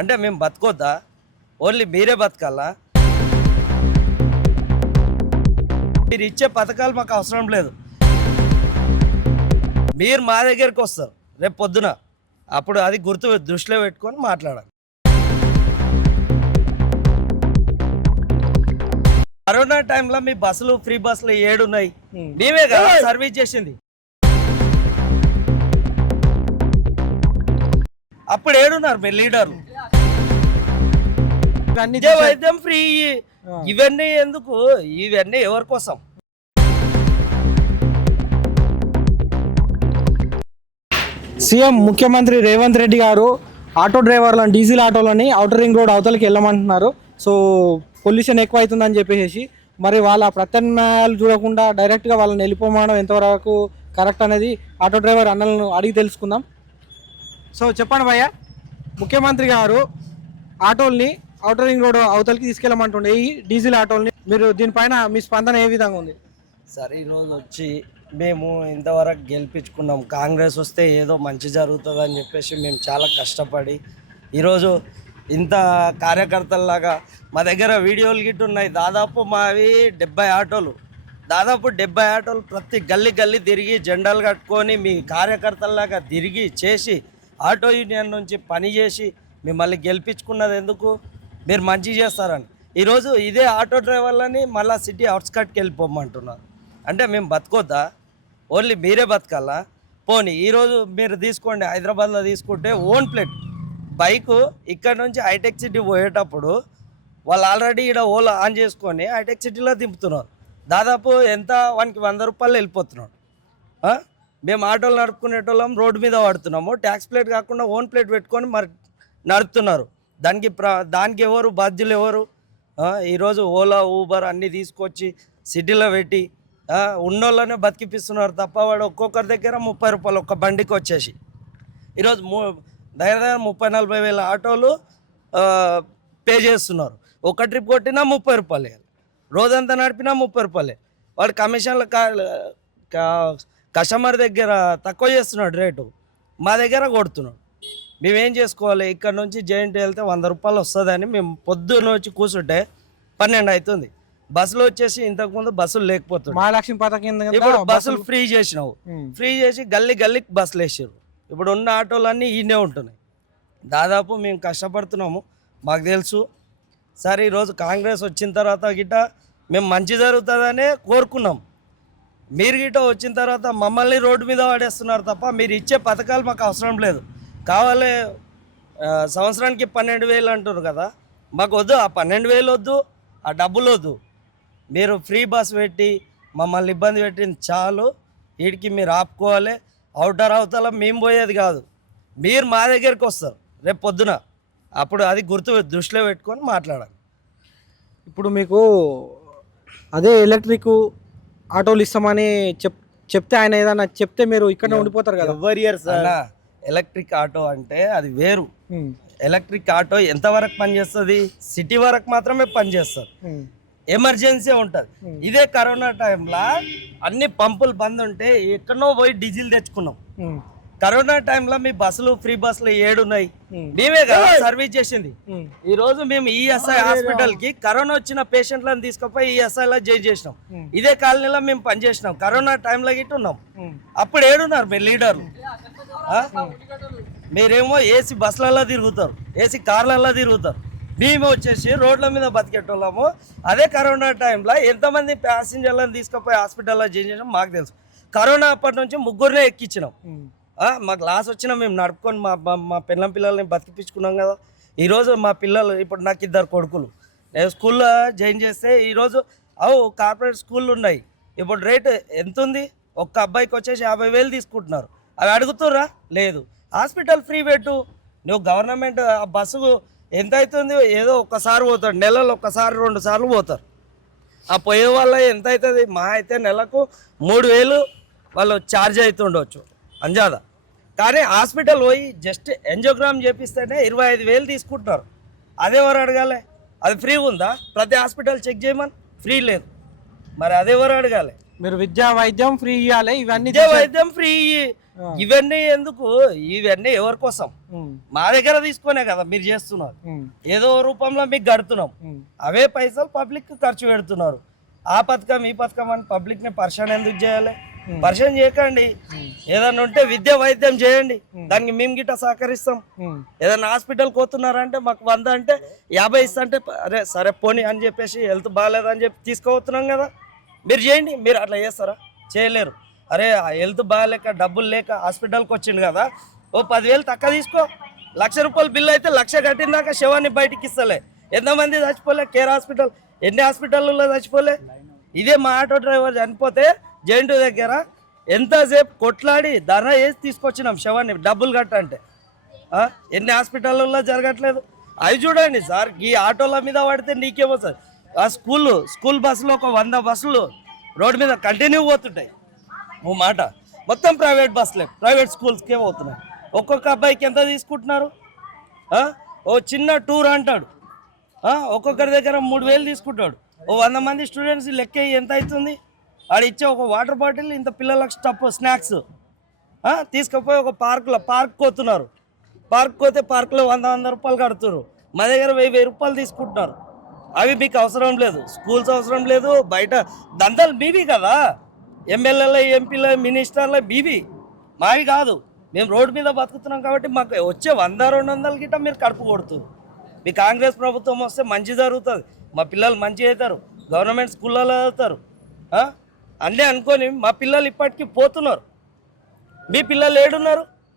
అంటే మేము బతకొద్దా? ఓన్లీ మీరే బతకాలా? మీరు ఇచ్చే పథకాలు మాకు అవసరం లేదు. మీరు మా దగ్గరికి వస్తారు. రేపు పొద్దున. అప్పుడు అది గుర్తు దృష్టిలో పెట్టుకొని మాట్లాడాలి. కరోనా టైంలో మీ బస్సులు ఫ్రీ బస్సులు ఏడున్నాయి. మేమే కదా సర్వీస్ చేసింది. అప్పుడు ఏడున్నారు మీ లీడర్లు విద్య వైద్యం ఫ్రీ. ఇవన్నీ ఎందుకు? ఇవన్నీ ఎవరి కోసం? సీఎం ముఖ్యమంత్రి రేవంత్ రెడ్డి గారు ఆటో డ్రైవర్లను డీజిల్ ఆటోలని అవుటర్ రింగ్ రోడ్ అవతలకి వెళ్ళమంటున్నారు. సో పొల్యూషన్ ఎక్కువ అవుతుందని చెప్పేసి మరి వాళ్ళ ప్రత్యామ్నాయాలు చూడకుండా డైరెక్ట్గా వాళ్ళని వెళ్ళిపోమడం ఎంతవరకు కరెక్ట్ అనేది ఆటో డ్రైవర్ అన్నలను అడిగి తెలుసుకుందాం. సో చెప్పండి భయ్య ముఖ్యమంత్రి గారు ఆటోల్ని అవుటర్ రింగ్ రోడ్ అవతలకి తీసుకెళ్ళమంటుండే. ఈ డీజిల్ ఆటోల్ని మీరు దీనిపైన మీ స్పందన ఏ విధంగా ఉంది? సరే ఈరోజు వచ్చి మేము ఇంతవరకు గెలిపించుకున్నాం. కాంగ్రెస్ వస్తే ఏదో మంచి జరుగుతుంది అని చెప్పేసి మేము చాలా కష్టపడి ఈరోజు ఇంత కార్యకర్తల్లాగా మా దగ్గర వీడియోలు గిట్టు ఉన్నాయి. దాదాపు మావి డెబ్బై ఆటోలు. దాదాపు డెబ్బై ఆటోలు ప్రతి గల్లీ గల్లీ తిరిగి జెండాలు కట్టుకొని మీ కార్యకర్తల్లాగా తిరిగి చేసి ఆటో యూనియన్ నుంచి పని చేసి మిమ్మల్ని గెలిపించుకున్నది ఎందుకు? మీరు మంచి చేస్తారని. ఈరోజు ఇదే ఆటో డ్రైవర్లని మళ్ళీ సిటీ అవుట్స్కట్కి వెళ్ళిపోమంటున్నారు అంటే మేము బతకొద్దా? ఓన్లీ మీరే బతకాలా? పోనీ ఈరోజు మీరు తీసుకోండి హైదరాబాద్లో తీసుకుంటే ఓన్ ప్లేట్. బైకు ఇక్కడ నుంచి హైటెక్ సిటీ పోయేటప్పుడు వాళ్ళు ఆల్రెడీ ఇక్కడ ఓలా ఆన్ చేసుకొని హైటెక్ సిటీలో దింపుతున్నారు. దాదాపు ఎంత? వానికి వంద రూపాయలు వెళ్ళిపోతున్నాడు మేము ఆటోలు నడుపుకునేటోళ్ళం రోడ్డు మీద పడుతున్నాము ట్యాక్స్ ప్లేట్ కాకుండా ఓన్ ప్లేట్ పెట్టుకొని మరి నడుపుతున్నారు. దానికి ప్ర దానికి ఎవరు బాధ్యులు ఎవరు? ఈరోజు ఓలా ఊబర్ అన్నీ తీసుకొచ్చి సిటీలో పెట్టి ఉన్నోళ్ళనే బతికిపిస్తున్నారు తప్ప వాడు ఒక్కొక్కరి దగ్గర ముప్పై రూపాయలు ఒక్క బండికి వచ్చేసి. ఈరోజు మూ దగ్గర దగ్గర ముప్పై నలభై వేల ఆటోలు పే చేస్తున్నారు. ఒక ట్రిప్ కొట్టినా ముప్పై రూపాయలు. రోజంతా నడిపినా ముప్పై రూపాయలే. వాడు కమిషన్లు కా- కస్టమర్ దగ్గర తక్కువ చేస్తున్నాడు రేటు మా దగ్గర కొడుతున్నాడు. మేమేం చేసుకోవాలి? ఇక్కడ నుంచి జైంట్ వెళ్తే వంద రూపాయలు వస్తుందని మేము పొద్దున్న వచ్చి కూర్చుంటే పన్నెండు అవుతుంది. బస్సులు వచ్చేసి ఇంతకుముందు బస్సులు మహాలక్ష్మి పథకం ఇప్పుడు బస్సులు ఫ్రీ చేసినావు. ఫ్రీ చేసి గల్లీ గల్లీకి బస్సులు వేసారు ఇప్పుడు ఉన్న ఆటోలన్నీ ఈయనే ఉంటున్నాయి. దాదాపు మేము కష్టపడుతున్నాము. మాకు తెలుసు. సరే ఈరోజు కాంగ్రెస్ వచ్చిన తర్వాత గిట్ట మేము మంచి జరుగుతుందనే కోరుకున్నాం. మీరు గిట్ట వచ్చిన తర్వాత మమ్మల్ని రోడ్డు మీద వాడేస్తున్నారు తప్ప మీరు ఇచ్చే పథకాలు మాకు అవసరం లేదు. కావాలి సంవత్సరానికి పన్నెండు వేలు అంటారు కదా. మాకు వద్దు ఆ పన్నెండు వేలు వద్దు ఆ డబ్బులు వద్దు. మీరు ఫ్రీ బస్ పెట్టి మమ్మల్ని ఇబ్బంది పెట్టింది చాలు. వీడికి మీరు ఆపుకోవాలి. అవుటర్ అవతల మేము పోయేది కాదు. మీరు మా దగ్గరికి వస్తారు. రేపు పొద్దున. అప్పుడు అది గుర్తు దృష్టిలో పెట్టుకొని మాట్లాడాలి. ఇప్పుడు మీకు అదే ఎలక్ట్రిక్ ఆటోలు ఇస్తామని చెప్ చెప్తే ఆయన ఏదన్నా చెప్తే మీరు ఇక్కడనే ఉండిపోతారు కదా? ఎవరి ఇయర్ సార్? అన్నా, ఎలక్ట్రిక్ ఆటో అంటే అది వేరు. ఎలక్ట్రిక్ ఆటో ఎంతవరకు పనిచేస్తుంది? సిటీ వరకు మాత్రమే పనిచేస్తుంది. ఎమర్జెన్సీ ఉంటుంది. ఇదే కరోనా టైంలో అన్ని పంపులు బంద్ ఉంటే ఎక్కడో పోయి డీజిల్ తెచ్చుకున్నాం. కరోనా టైంలో మీ బస్సులు ఫ్రీ బస్సులు ఏడున్నాయి. మేమే కదా సర్వీస్ చేసింది. ఈ రోజు మేము ఈఎస్ఐ హాస్పిటల్కి కరోనా వచ్చిన పేషెంట్లను తీసుకుపోయి ఈఎస్ఐ లో జాయిన్ చేసినాం. ఇదే కాలనీలో మేము పనిచేసినాం. కరోనా టైంలో గిట్ట ఉన్నాం. అప్పుడు ఏడున్నారు మీ లీడర్లు? మీరేమో ఏసీ బస్సులలో తిరుగుతారు ఏసీ కార్లలో తిరుగుతారు. మేము వచ్చేసి రోడ్ల మీద బతికేటోళ్ళము. అదే కరోనా టైంలో ఎంతమంది ప్యాసింజర్లను తీసుకుపోయి హాస్పిటల్లో చేసినాం మాకు తెలుసు. కరోనా అప్పటి నుంచి ముగ్గురునే ఎక్కించినాం. మాకు లాస్ వచ్చినా మేము నడుపుకొని మా మా- పిల్లం పిల్లల్ని బతికిపించుకున్నాం కదా. ఈరోజు మా పిల్లలు ఇప్పుడు నాకు ఇద్దరు కొడుకులు. నేను స్కూల్లో జాయిన్ చేస్తే ఈరోజు అవు కార్పొరేట్ స్కూళ్ళు ఉన్నాయి. ఇప్పుడు రేటు ఎంత ఉంది ఒక్క అబ్బాయికి వచ్చేసి యాభై వేలు తీసుకుంటున్నారు. అవి అడుగుతుర్రా? లేదు. హాస్పిటల్ ఫ్రీ పెట్టు. నువ్వు గవర్నమెంట్ ఆ బస్సు ఎంత అవుతుంది? ఏదో ఒక్కసారి పోతాడు నెలలో ఒక్కసారి రెండు సార్లు పోతారు. ఆ పోయే వల్ల ఎంత అవుతుంది? మా అయితే నెలకు మూడు వేలు వాళ్ళు ఛార్జ్ అవుతుండొచ్చు. అంజాదా. కానీ హాస్పిటల్ పోయి జస్ట్ ఎంజోగ్రామ్ చేపిస్తేనే ఇరవై ఐదు వేలు తీసుకుంటున్నారు. అదెవరు అడగాలి? అది ఫ్రీ ఉందా? ప్రతి హాస్పిటల్ చెక్ చేయమని? ఫ్రీ లేదు. మరి అదెవరు అడగాలి? మీరు విద్యా వైద్యం ఫ్రీ ఇవ్వాలి ఇవన్నీ విద్య వైద్యం ఫ్రీ ఇవన్నీ ఎందుకు? ఇవన్నీ ఎవరి కోసం? మా దగ్గర తీసుకునే కదా మీరు చేస్తున్నారు. ఏదో రూపంలో మీకు గడుతున్నాం అవే పైసలు పబ్లిక్ ఖర్చు పెడుతున్నారు. ఆ పథకం ఈ పథకం అని పబ్లిక్ని పరిశాన్ ఎందుకు చేయాలి? పరిశాన్ చేయకండి. ఏదన్నా ఉంటే విద్య వైద్యం చేయండి. దానికి మేము గిట్ట సహకరిస్తాం. ఉమ్, ఏదైనా హాస్పిటల్ పోతున్నారంటే మాకు వంద అంటే యాభై ఇస్తా అంటే అరే సరే పోనీ అని చెప్పేసి హెల్త్ బాగాలేదు అని చెప్పి తీసుకోవస్తున్నాం కదా. మీరు చేయండి. మీరు అట్లా చేస్తారా? చేయలేరు. అరే ఆ హెల్త్ బాగాలేక డబ్బులు లేక హాస్పిటల్కి వచ్చిండు కదా. ఓ పదివేలు తక్కువ తీసుకో. లక్ష రూపాయలు బిల్లు అయితే లక్ష కట్టినాక శవాన్ని బయటికి ఇస్తలే. ఎంతమంది చచ్చిపోలే? Care hospital. ఎన్ని హాస్పిటల్లో చచ్చిపోలే? ఇదే మా ఆటో డ్రైవర్ చనిపోతే జైంటు దగ్గర ఎంతసేపు కొట్లాడి ధర వేసి తీసుకొచ్చినాం శవాన్ని డబ్బులు కట్టంటే. ఎన్ని హాస్పిటల్లో జరగట్లేదు. అవి చూడండి సార్ ఈ ఆటోల మీద పడితే నీకే సార్ ఆ స్కూల్ స్కూల్ బస్సులో ఒక వంద బస్సులు రోడ్డు మీద కంటిన్యూ పోతుంటాయి. ఓ మాట. మొత్తం ప్రైవేట్ బస్సులే ప్రైవేట్ స్కూల్స్కే పోతున్నాయి. ఒక్కొక్క అబ్బాయికి ఎంత తీసుకుంటున్నారు? ఓ చిన్న టూర్ అంటాడు. ఒక్కొక్కరి దగ్గర మూడు వేలు తీసుకుంటాడు. ఓ వంద మంది స్టూడెంట్స్ లెక్క ఎంత అవుతుంది? ఆడ ఇచ్చే ఒక వాటర్ బాటిల్ ఇంత పిల్లలకు స్టఫ్ స్నాక్స్. తీసుకుపోయి ఒక పార్కులో పార్క్ పోతున్నారు పార్క్ పోతే పార్క్లో వంద వంద రూపాయలు కడుతున్నారు మా దగ్గర వెయ్యి వెయ్యి రూపాయలు తీసుకుంటున్నారు. అవి మీకు అవసరం లేదు. స్కూల్స్ అవసరం లేదు. బయట దందాలు మీవి కదా. ఎమ్మెల్యేల ఎంపీల మినిస్టర్ల మీవి మావి కాదు. మేము రోడ్డు మీద బతుకుతున్నాం కాబట్టి మాకు వచ్చే వంద రెండు వందల గిట్ట మీరు కడుపు కొడుతుంది మీ కాంగ్రెస్ ప్రభుత్వం వస్తే మంచి జరుగుతుంది. మా పిల్లలు మంచి అవుతారు. గవర్నమెంట్ స్కూళ్ళలో చదువుతారు అన్నీ అనుకొని మా పిల్లలు ఇప్పటికీ పోతున్నారు. మీ పిల్లలు ఏడున్నారు?